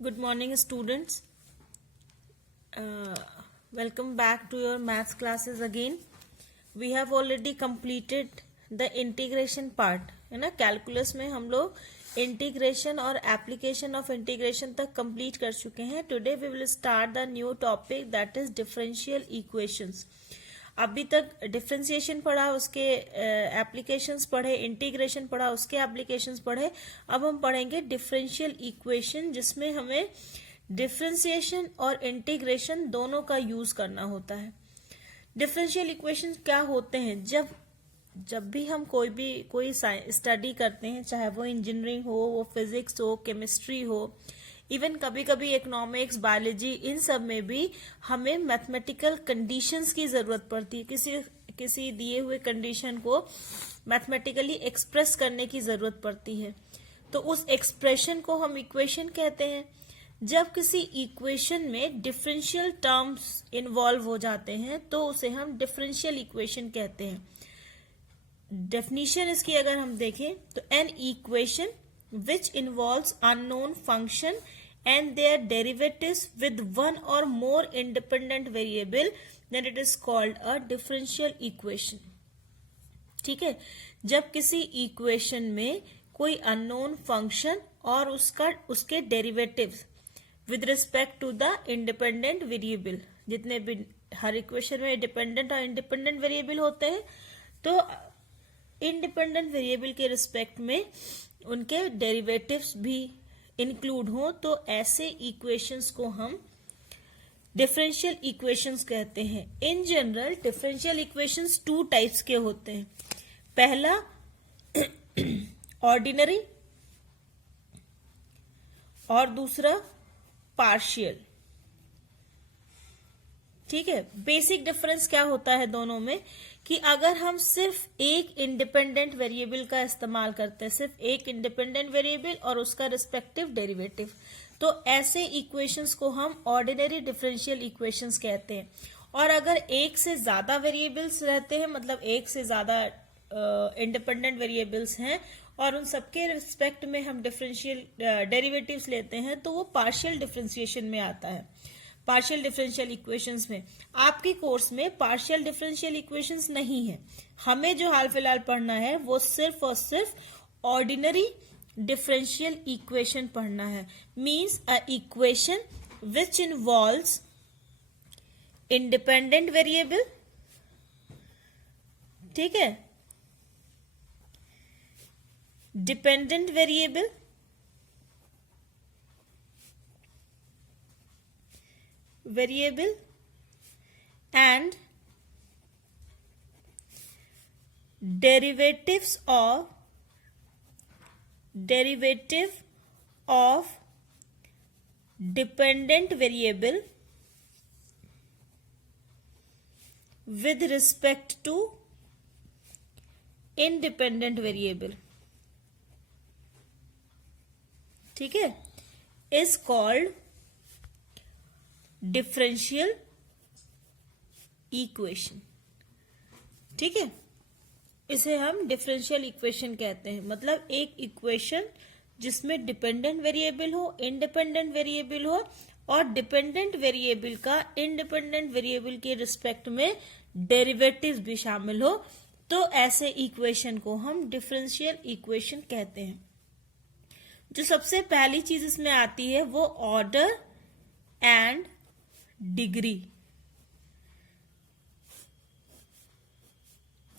Good morning, students. Welcome back to your maths classes again. We have already completed the integration part. है ना, calculus में हम लोग integration और application of integration तक complete कर चुके हैं. Today we will start the new topic that is differential equations. अभी तक डिफ्रेंसिएशन पढ़ा, उसके एप्लीकेशंस पढ़े, इंटीग्रेशन पढ़ा, उसके एप्लीकेशंस पढ़े. अब हम पढ़ेंगे डिफरेंशियल इक्वेशन, जिसमें हमें डिफ्रेंसिएशन और इंटीग्रेशन दोनों का यूज करना होता है. डिफरेंशियल इक्वेशन क्या होते हैं? जब भी हम कोई स्टडी करते हैं, चाहे वो इंजीनियरिंग हो, वो फिजिक्स हो, केमिस्ट्री हो, इवन कभी कभी इकोनॉमिक्स, बायोलॉजी, इन सब में भी हमें मैथमेटिकल कंडीशंस की जरूरत पड़ती है. किसी दिए हुए कंडीशन को मैथमेटिकली एक्सप्रेस करने की जरूरत पड़ती है, तो उस एक्सप्रेशन को हम इक्वेशन कहते हैं. जब किसी इक्वेशन में डिफरेंशियल टर्म्स इन्वॉल्व हो जाते हैं तो उसे हम डिफरेंशियल इक्वेशन कहते हैं. डेफिनेशन इसकी अगर हम देखें तो an equation which involves unknown function and their derivatives with one or more independent variable, then it is called a differential equation. ठीक है, जब किसी इक्वेशन में कोई अननोन फंक्शन और उसके derivatives with respect to the independent variable, जितने भी हर इक्वेशन में डिपेंडेंट और इंडिपेंडेंट वेरिएबल होते हैं, तो इंडिपेंडेंट वेरिएबल के रिस्पेक्ट में उनके डेरिवेटिव्स भी इंक्लूड हो, तो ऐसे इक्वेशंस को हम डिफरेंशियल इक्वेशंस कहते हैं. In general differential equations two types के होते हैं. पहला ऑर्डिनरी और दूसरा पार्शियल. ठीक है, बेसिक डिफरेंस क्या होता है दोनों में कि अगर हम सिर्फ एक इंडिपेंडेंट वेरिएबल का इस्तेमाल करते हैं, सिर्फ एक इंडिपेंडेंट वेरिएबल और उसका रिस्पेक्टिव डेरिवेटिव, तो ऐसे इक्वेशंस को हम ऑर्डिनरी डिफरेंशियल इक्वेशंस कहते हैं. और अगर एक से ज्यादा वेरिएबल्स रहते हैं, मतलब एक से ज्यादा इंडिपेंडेंट वेरिएबल्स हैं और उन सबके रिस्पेक्ट में हम डिफरेंशियल डेरिवेटिव्स लेते हैं, तो वो पार्शियल डिफरेंशिएशन में आता है. पार्शियल डिफरेंशियल इक्वेशंस में आपके कोर्स में पार्शियल डिफरेंशियल इक्वेशंस नहीं है. हमें जो हाल फिलहाल पढ़ना है वो सिर्फ और सिर्फ ऑर्डिनरी डिफरेंशियल इक्वेशन पढ़ना है. Means a equation which involves independent variable, ठीक है, dependent variable, and derivative of dependent variable with respect to independent variable, ठीक है, is called डिफरेंशियल इक्वेशन. ठीक है, इसे हम डिफरेंशियल इक्वेशन कहते हैं. मतलब एक इक्वेशन जिसमें डिपेंडेंट वेरिएबल हो, इंडिपेंडेंट वेरिएबल हो और डिपेंडेंट वेरिएबल का इंडिपेंडेंट वेरिएबल के रिस्पेक्ट में डेरिवेटिव्स भी शामिल हो, तो ऐसे इक्वेशन को हम डिफरेंशियल इक्वेशन कहते हैं. जो सबसे पहली चीज इसमें आती है वो ऑर्डर एंड डिग्री.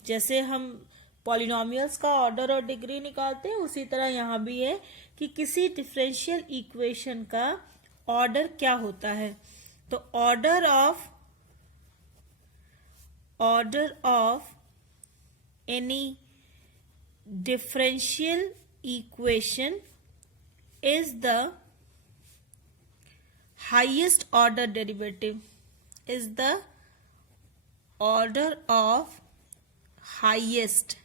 जैसे हम पॉलिनोमियल्स का ऑर्डर और डिग्री निकालते हैं, उसी तरह यहां भी है कि किसी डिफरेंशियल इक्वेशन का ऑर्डर क्या होता है. तो order of any differential equation is the highest order derivative, is the order of highest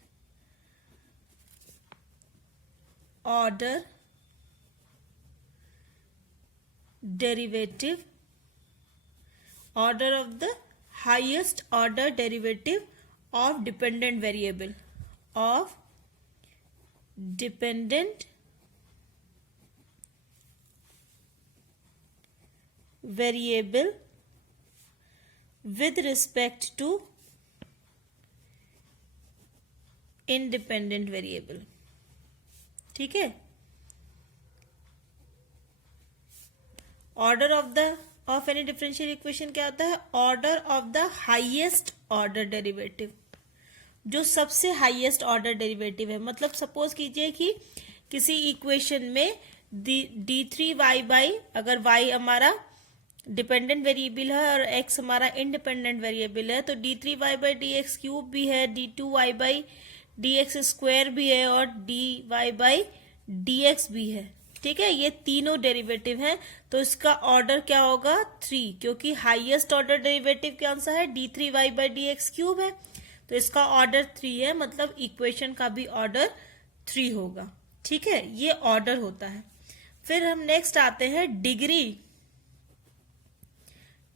order derivative, order of the highest order derivative of dependent variable, of dependent variable with respect to independent variable. ठीक है, order of any differential equation क्या होता है? Order of the highest order derivative, जो सबसे highest order derivative है। मतलब suppose कीजिए कि किसी इक्वेशन में d3y अगर y हमारा डिपेंडेंट वेरिएबल है और x हमारा इंडिपेंडेंट वेरिएबल है, तो d3y/dx³ भी है, d2y/dx² भी है और dy/dx भी है। ठीक है, ये तीनों डेरिवेटिव हैं, तो इसका ऑर्डर क्या होगा? 3, क्योंकि हाईएस्ट ऑर्डर डेरिवेटिव कौन सा है? d3y/dx³ है, तो इसका ऑर्डर 3 है, मतलब इक्वेशन का भी ऑर्डर 3 होगा। ठीक है, ये ऑर्डर होता है। फिर हम नेक्स्ट आते हैं डिग्री।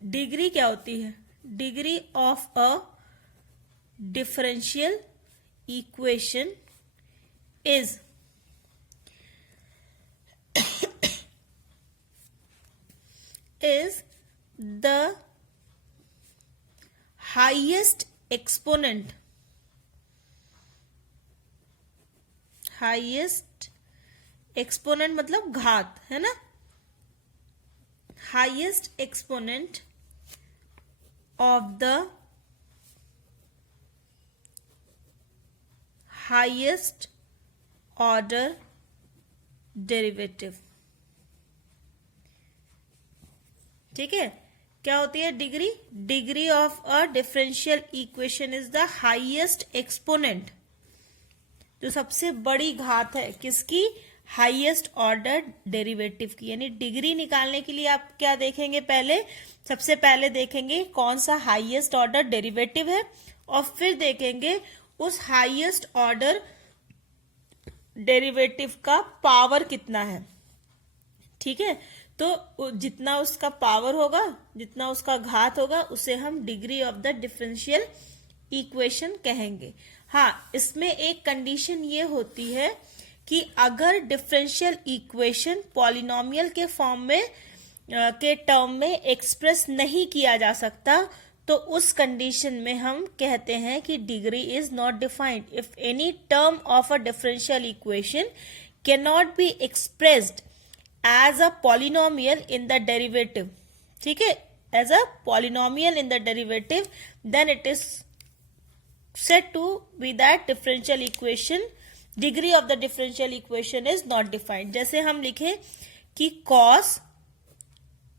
डिग्री क्या होती है? Degree of a differential equation is the highest exponent, highest exponent मतलब घात, है ना? Highest exponent of the highest order derivative. ठीक है, क्या होती है degree? Degree of a differential equation is the highest exponent, जो सबसे बड़ी घात है किसकी? हाईएस्ट ऑर्डर डेरिवेटिव की। यानी डिग्री निकालने के लिए आप क्या देखेंगे? पहले सबसे पहले देखेंगे कौन सा हाईएस्ट ऑर्डर डेरिवेटिव है, और फिर देखेंगे उस हाईएस्ट ऑर्डर डेरिवेटिव का पावर कितना है। ठीक है, तो जितना उसका पावर होगा, जितना उसका घात होगा, उसे हम degree of the differential equation कहेंगे। हाँ, इसमें एक कंडीशन ये होती है कि अगर डिफरेंशियल इक्वेशन पॉलिनोमियल के फॉर्म में के टर्म में एक्सप्रेस नहीं किया जा सकता, तो उस कंडीशन में हम कहते हैं कि degree is not defined. If any term of a differential equation can not be expressed as a polynomial in the derivative, ठीक है, as a polynomial in the derivative, then it is said to be that differential equation, degree of the differential equation is not defined। जैसे हम लिखें कि cos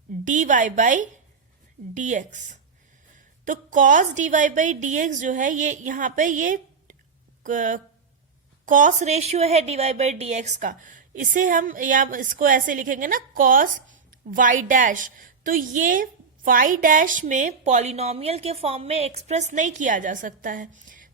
dy by dx, तो cos dy by dx जो है ये यहाँ पे ये cos रेशियो है dy by dx का, इसे हम या इसको ऐसे लिखेंगे ना cos y डैश, तो ये y डैश में पॉलिनोमियल के फॉर्म में एक्सप्रेस नहीं किया जा सकता है।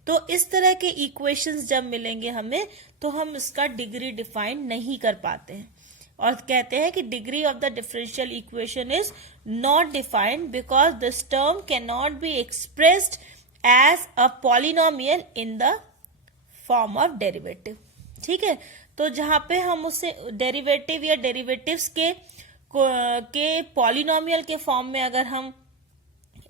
तो इस तरह के इक्वेशंस जब मिलेंगे हमें, तो हम इसका डिग्री डिफाइन नहीं कर पाते हैं और कहते हैं कि degree of the differential equation is not defined because this term can not be expressed as a polynomial in the form of derivative. ठीक है, तो जहां पे हम उसे डेरिवेटिव या डेरिवेटिव्स के पॉलिनोमियल के फॉर्म में अगर हम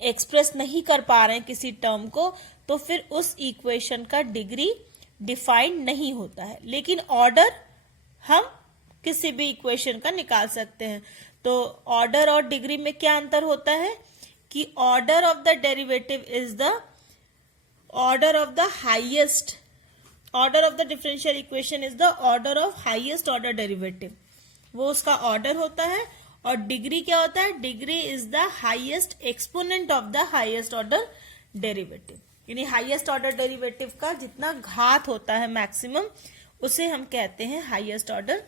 एक्सप्रेस नहीं कर पा रहे हैं किसी टर्म को, तो फिर उस इक्वेशन का डिग्री डिफाइंड नहीं होता है। लेकिन ऑर्डर हम किसी भी इक्वेशन का निकाल सकते हैं। तो ऑर्डर और डिग्री में क्या अंतर होता है कि order of the derivative is the order of the highest, order of the differential equation is the order of highest order derivative, वो उसका ऑर्डर होता है। और डिग्री क्या होता है? Degree is the highest exponent of the highest order derivative, यानी highest order derivative का जितना घात होता है मैक्सिमम, उसे हम कहते हैं हाईएस्ट ऑर्डर,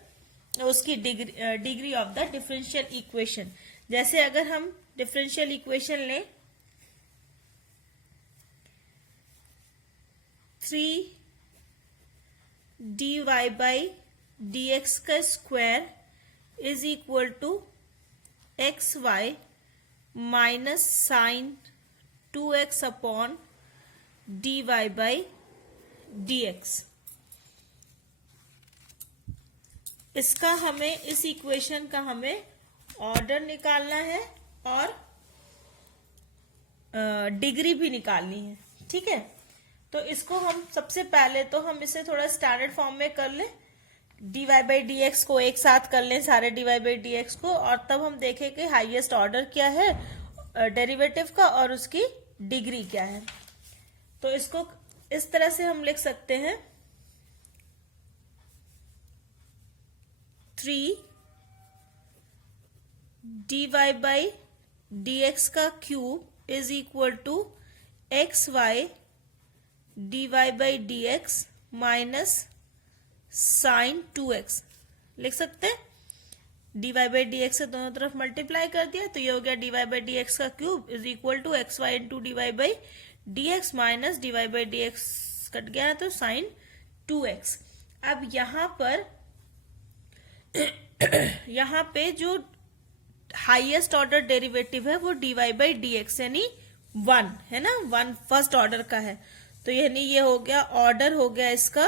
उसकी degree of the differential equation. जैसे अगर हम डिफरेंशियल इक्वेशन लें 3dy/dx का square is equal to xy minus sine 2x upon dy/dx। इसका हमें, इस इक्वेशन का हमें ऑर्डर निकालना है और डिग्री भी निकालनी है। ठीक है, तो इसको हम सबसे पहले तो हम इसे थोड़ा स्टैंडर्ड फॉर्म में कर लें, dy बाई डी एक्स को एक साथ कर लें सारे dy बाई डी एक्स को, और तब हम देखें कि हाईएस्ट ऑर्डर क्या है डेरिवेटिव का और उसकी डिग्री क्या है। तो इसको इस तरह से हम लिख सकते हैं 3 dy बाई डी एक्स का cube is equal to x y dy by d x minus sine 2x लिख सकते हैं। dy बाई डी एक्स से दोनों तरफ मल्टीप्लाई कर दिया तो ये हो गया dy बाई डी एक्स का cube is equal to x y into d y by d x minus dy by d x cut गया तो साइन 2x। अब यहाँ पे जो हाईएस्ट ऑर्डर डेरिवेटिव है वो dy बाई डी एक्स यानी 1 है ना, 1 फर्स्ट ऑर्डर का है, तो यानी ये हो गया ऑर्डर हो गया इसका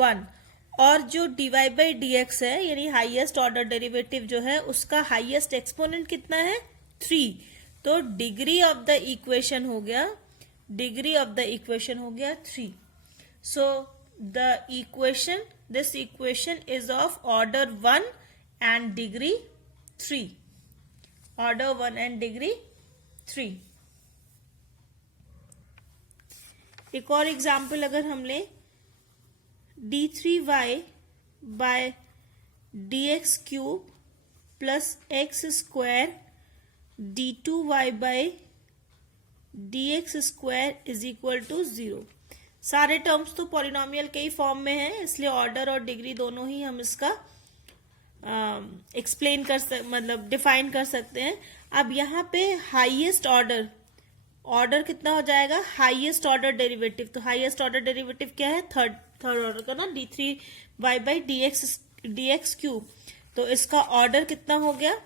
1, और जो dy बाई डी एक्स है यानी हाईएस्ट ऑर्डर डेरिवेटिव जो है उसका हाईएस्ट एक्सपोनेंट कितना है 3, तो डिग्री ऑफ द इक्वेशन हो गया 3। So this equation is of order 1 and degree 3, order 1 and degree 3। एक और एग्जाम्पल अगर हम लें d3y by d x cube plus x square d2y by d x square is equal to 0। सारे terms तो polynomial के ही फॉर्म में है, इसलिए ऑर्डर और डिग्री दोनों ही हम इसका एक्सप्लेन मतलब डिफाइन कर सकते हैं। अब यहाँ पे हाईएस्ट ऑर्डर कितना हो जाएगा, हाईएस्ट ऑर्डर डेरिवेटिव, तो हाईएस्ट ऑर्डर डेरिवेटिव क्या है थर्ड ऑर्डर का ना, d3y by d x cube, तो इसका ऑर्डर कितना हो गया,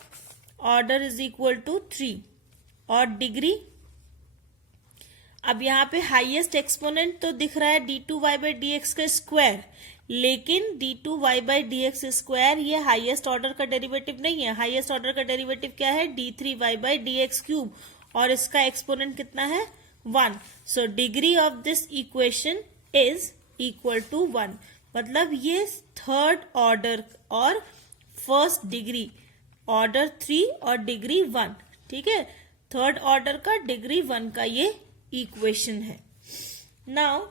ऑर्डर इज इक्वल टू 3, और डिग्री अब यहाँ पे हाईएस्ट एक्सपोनेंट तो दिख रहा है d2y बाई डी एक्स का स्क्वायर, लेकिन d2y by d x square ये हाईएस्ट ऑर्डर का डेरिवेटिव नहीं है। हाईएस्ट ऑर्डर का डेरिवेटिव क्या है d3y by d x cube, और इसका एक्सपोनेंट कितना है 1, so degree of this equation is equal to 1, मतलब ये थर्ड ऑर्डर और फर्स्ट डिग्री, ऑर्डर 3 और डिग्री 1, ठीक है, थर्ड ऑर्डर का डिग्री 1 का ये इक्वेशन है। Now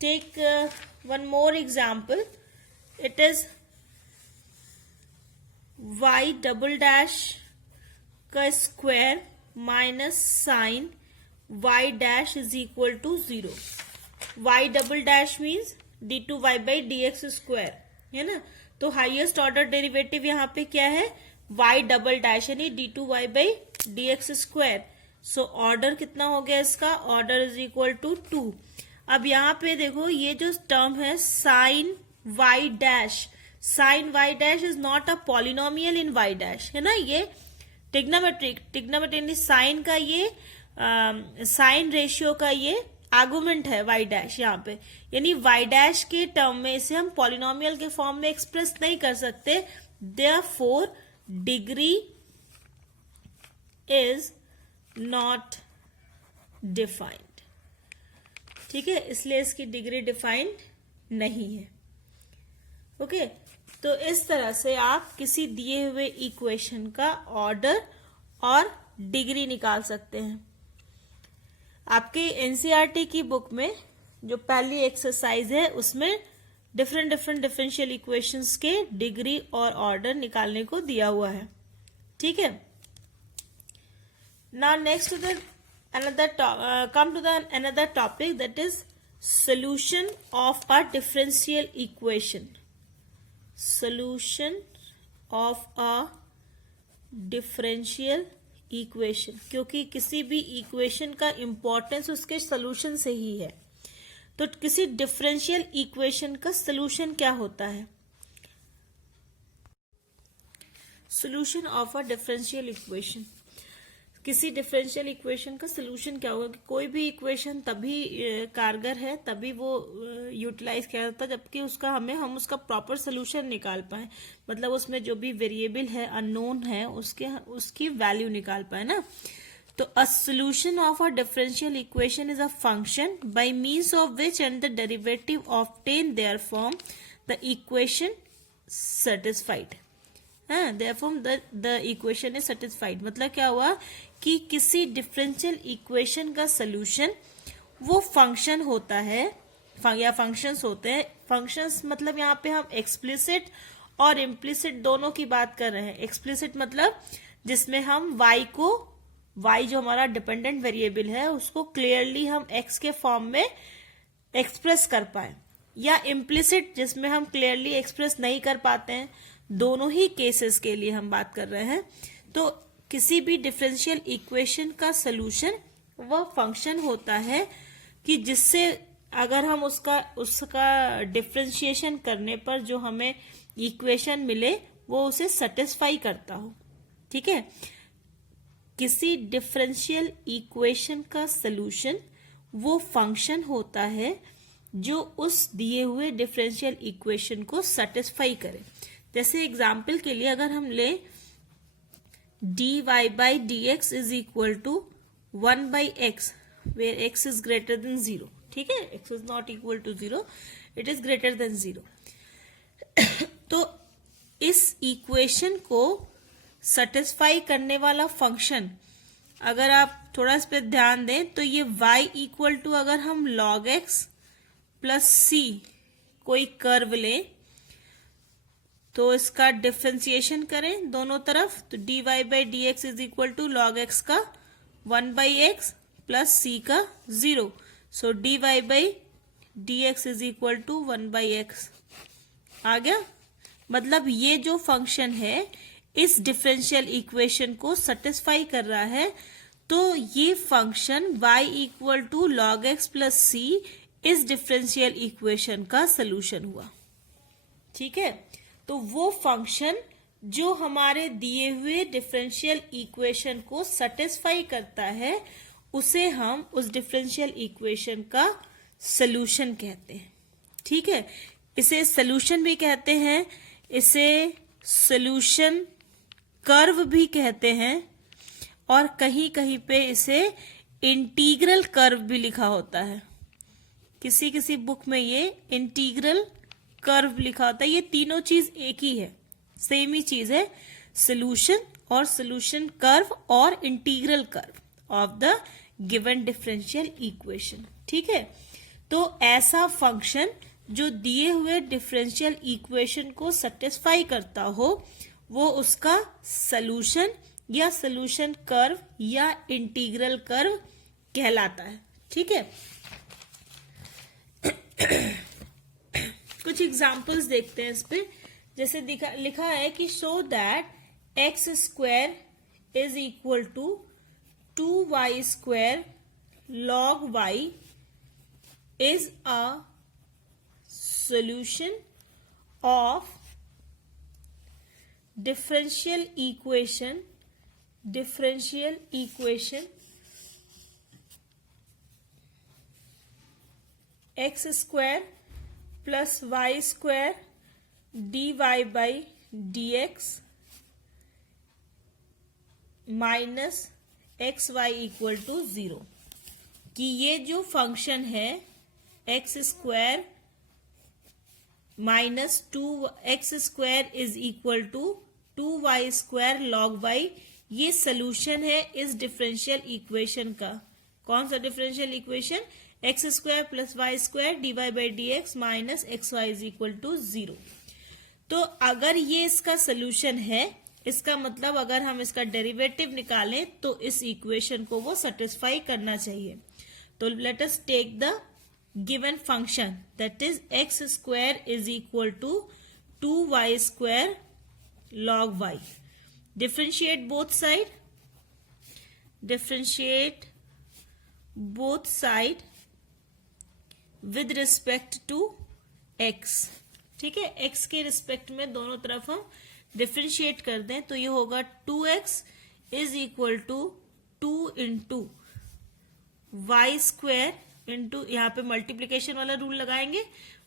take one more example, it is y double dash का square minus sign y dash is equal to 0। y double dash means d2y by d x square है ना, तो highest order derivative यहाँ पे क्या है y double dash यानी d2y by d x square, so order कितना हो गया इसका, ऑर्डर इज इक्वल टू 2। अब यहाँ पे देखो ये जो टर्म है sine y dash, sine y dash is not a polynomial in y dash है ना, ये टिग्नोमेट्री साइन का ये साइन रेशियो का ये आर्गुमेंट है y डैश यहाँ पे, यानी y डैश के टर्म में इसे हम पॉलिनोमियल के फॉर्म में एक्सप्रेस नहीं कर सकते, therefore degree is not defined, ठीक है, इसलिए इसकी डिग्री डिफाइंड नहीं है। ओके, तो इस तरह से आप किसी दिए हुए इक्वेशन का ऑर्डर और डिग्री निकाल सकते हैं। आपके एनसीईआरटी की बुक में जो पहली एक्सरसाइज है उसमें डिफरेंट डिफरेंशियल इक्वेशंस के डिग्री और ऑर्डर निकालने को दिया हुआ है, ठीक है। Now next to the another topic, that is solution of a differential equation. Solution of a differential equation, क्योंकि किसी भी इक्वेशन का इंपॉर्टेंस उसके सोल्यूशन से ही है, तो किसी डिफरेंशियल इक्वेशन का सोल्यूशन क्या होता है, solution of a differential equation, किसी डिफरेंशियल इक्वेशन का सोल्यूशन क्या होगा कि कोई भी इक्वेशन तभी कारगर है, तभी वो यूटिलाइज किया जाता है जबकि उसका हम उसका प्रॉपर सोल्यूशन निकाल पाए, मतलब उसमें जो भी वेरिएबल है अननोन है उसकी वैल्यू निकाल पाए ना। तो a solution of a differential equation is a function by means of which and the derivative obtain there form the equation satisfied. हाँ, therefore the equation is satisfied। मतलब क्या हुआ कि किसी डिफरेंशियल इक्वेशन का सोल्यूशन वो फंक्शन होता है या फंक्शंस होते हैं। फंक्शंस मतलब यहाँ पे हम एक्सप्लिसिट और इम्प्लिसिट दोनों की बात कर रहे हैं। एक्सप्लिसिट मतलब जिसमें हम y जो हमारा डिपेंडेंट वेरिएबल है उसको क्लियरली हम x के फॉर्म में एक्सप्रेस कर पाए, या इम्प्लिसिट जिसमें हम क्लियरली एक्सप्रेस नहीं कर पाते हैं। दोनों ही केसेस के लिए हम बात कर रहे हैं। तो किसी भी डिफरेंशियल इक्वेशन का सोल्यूशन वह फंक्शन होता है कि जिससे अगर हम उसका डिफरेंशिएशन करने पर जो हमें इक्वेशन मिले वो उसे सेटिस्फाई करता हो। ठीक है, किसी डिफरेंशियल इक्वेशन का सोल्यूशन वो फंक्शन होता है जो उस दिए हुए डिफरेंशियल इक्वेशन को सेटिस्फाई करे। जैसे एग्जाम्पल के लिए अगर हम ले dy by dx is equal to 1 by x where x is greater than 0। ठीक है, x is not equal to 0, it is greater than 0। तो इस इक्वेशन को सेटिस्फाई करने वाला फंक्शन अगर आप थोड़ा इस पे ध्यान दें तो ये y इक्वल टू अगर हम log x प्लस c कोई कर्व लें तो इसका डिफरेंशिएशन करें दोनों तरफ, तो dy by d x is equal to log x का 1 बाई एक्स प्लस सी का 0। So dy by d x is equal to 1 by x आ गया। मतलब ये जो फंक्शन है इस डिफरेंशियल इक्वेशन को सेटिस्फाई कर रहा है। तो ये function y equal to log x plus c इस डिफरेंशियल इक्वेशन का सोल्यूशन हुआ। ठीक है, तो वो फंक्शन जो हमारे दिए हुए डिफरेंशियल इक्वेशन को सेटिस्फाई करता है उसे हम उस डिफरेंशियल इक्वेशन का सोल्यूशन कहते हैं। ठीक है, इसे सोल्यूशन भी कहते हैं, इसे सोल्यूशन कर्व भी कहते हैं और कहीं कहीं पे इसे इंटीग्रल कर्व भी लिखा होता है। किसी किसी बुक में ये इंटीग्रल कर्व लिखा होता है। ये तीनों चीज एक ही है, सेम ही चीज है, सोल्यूशन और सोल्यूशन कर्व और integral curve of the given differential equation. ठीक है, तो ऐसा फंक्शन जो दिए हुए डिफरेंशियल इक्वेशन को सेटिस्फाई करता हो वो उसका सोल्यूशन या सोल्यूशन कर्व या इंटीग्रल कर्व कहलाता है। ठीक है, कुछ एग्जाम्पल्स देखते हैं इस पे। जैसे लिखा है कि show that x square is equal to 2y square log y is a solution of differential equation x square plus y square dy by dx minus x y equal to 0, कि ये जो फंक्शन है x square minus 2x square is equal to 2y square log y, ये solution है इस differential equation का। कौन सा differential equation? X square plus y square d y by d x minus x y is equal to 0। तो अगर ये इसका सोल्यूशन है, इसका मतलब अगर हम इसका डेरिवेटिव निकालें तो इस इक्वेशन को वो सेटिस्फाई करना चाहिए। तो let us take the given function that is x square is equal to 2y square log y। Differentiate both side with respect to x। ठीक है, x के रिस्पेक्ट में दोनों तरफ हम डिफरेंशिएट कर दें तो ये होगा 2x is equal to 2 into y square into, यहाँ पे मल्टीप्लीकेशन वाला रूल लगाएंगे,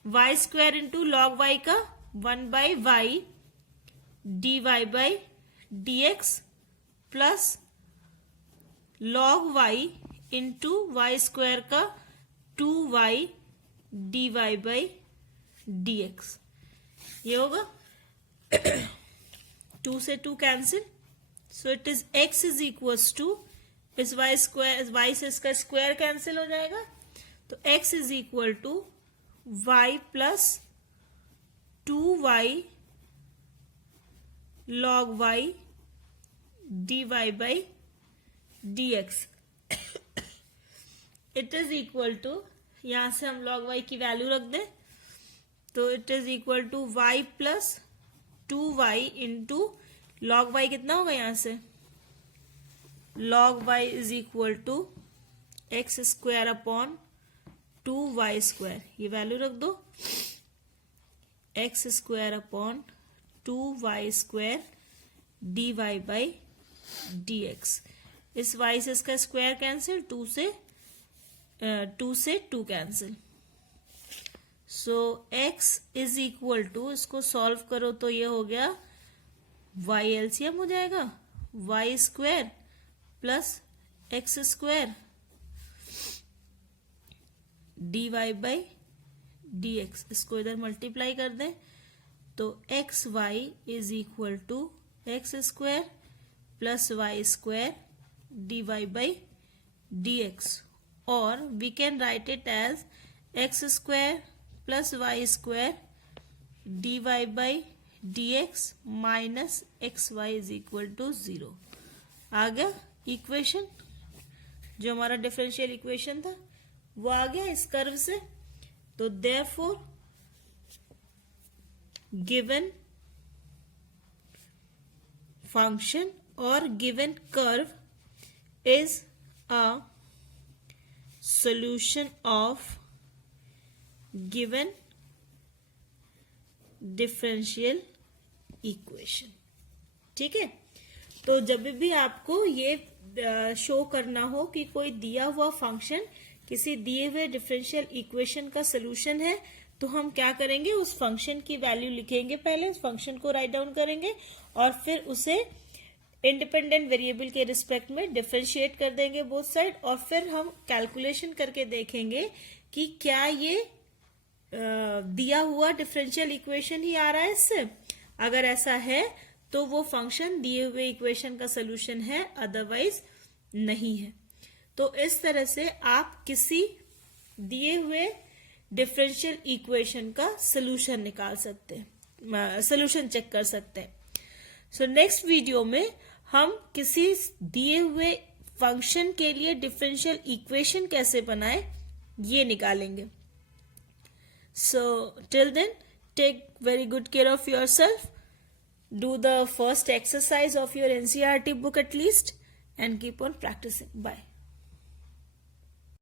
y square into log y का 1 by y d y by d x plus log y into y square का 2y d y by d x. ये होगा 2 से 2 cancel, so it is x is equals to, इस y square, y से इसका square cancel हो जाएगा, तो x is equal to y plus 2y log y d y by d x. It is equal to, यहां से हम log y की वैल्यू रख दें, तो it is equal to y plus 2y into log y कितना होगा यहां से, log y is equal to x square upon 2y square, ये वैल्यू रख दो, x square upon 2y square d y by d x. इस y से इसका स्क्वायर कैंसिल, 2 से 2 cancel, so x is equal to, इसको सॉल्व करो तो ये हो गया y एलसीएम हो जाएगा, y square plus x square d y by d x, इसको इधर मल्टीप्लाई कर दें तो x y is equal to x square plus y square d y by d x, और we can write it as x square plus y square d y by d x minus x y is equal to 0। आ गया equation, जो हमारा differential equation था वो आ गया इस curve से। तो देयरफॉर गिवन फंक्शन और given curve is a solution of given differential equation। ठीक है, तो जब भी आपको ये शो करना हो कि कोई दिया हुआ फंक्शन किसी दिए हुए डिफरेंशियल इक्वेशन का सोल्यूशन है, तो हम क्या करेंगे, उस फंक्शन की वैल्यू लिखेंगे, पहले उस फंक्शन को राइट डाउन करेंगे और फिर उसे इंडिपेंडेंट वेरिएबल के रिस्पेक्ट में डिफरेंशिएट कर देंगे बोथ साइड, और फिर हम कैलकुलेशन करके देखेंगे कि क्या ये दिया हुआ डिफरेंशियल इक्वेशन ही आ रहा है इससे। अगर ऐसा है तो वो फंक्शन दिए हुए इक्वेशन का सोल्यूशन है, अदरवाइज नहीं है। तो इस तरह से आप किसी दिए हुए डिफरेंशियल इक्वेशन का सोल्यूशन निकाल सकते हैं, सोल्यूशन चेक कर सकते हैं। सो नेक्स्ट वीडियो में हम किसी दिए हुए फंक्शन के लिए डिफरेंशियल इक्वेशन कैसे बनाएं ये निकालेंगे। So till then take very good care of yourself, do the first exercise of your NCERT book at least, and keep on practicing. Bye.